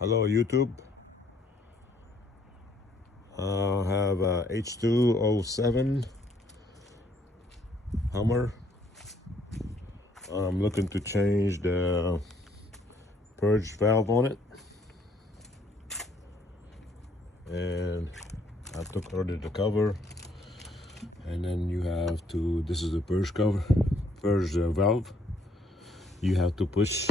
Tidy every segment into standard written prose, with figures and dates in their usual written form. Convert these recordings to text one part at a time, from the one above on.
Hello YouTube. I have a H207 Hummer. I'm looking to change the purge valve on it, and I took already the cover, and then you have to, this is the purge cover, purge valve. You have to push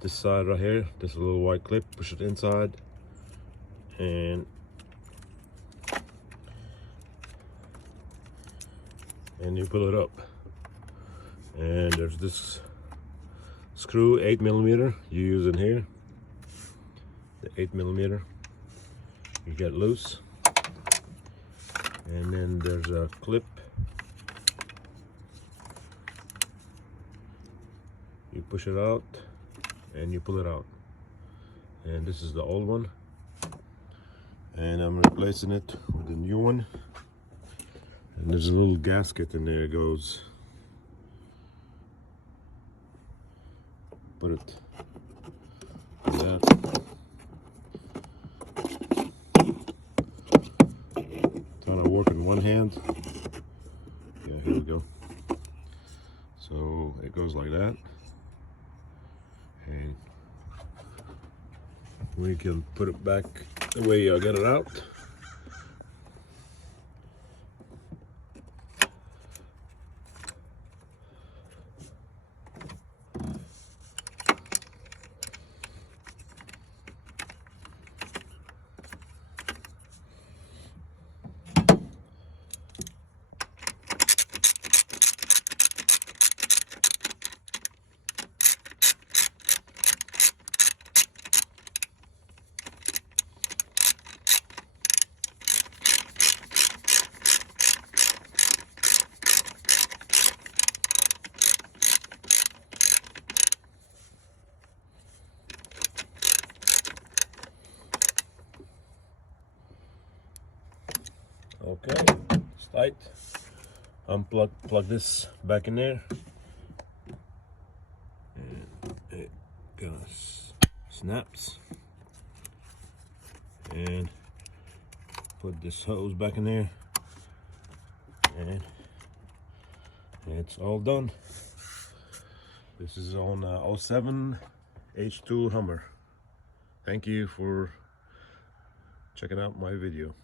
this side right here, this little white clip, push it inside, and you pull it up. And there's this screw, 8mm, you use in here, the 8mm. You get loose, and then there's a clip. You push it out and you pull it out, and this is the old one, and I'm replacing it with a new one. And there's a little gasket in there. It goes, put it like that. Trying to work in one hand. Yeah, here we go. So it goes like that, and we can put it back the way I got it out. Okay, it's tight. Plug this back in there, and it kind of snaps. And put this hose back in there, and it's all done. This is on 07 H2 Hummer. Thank you for checking out my video.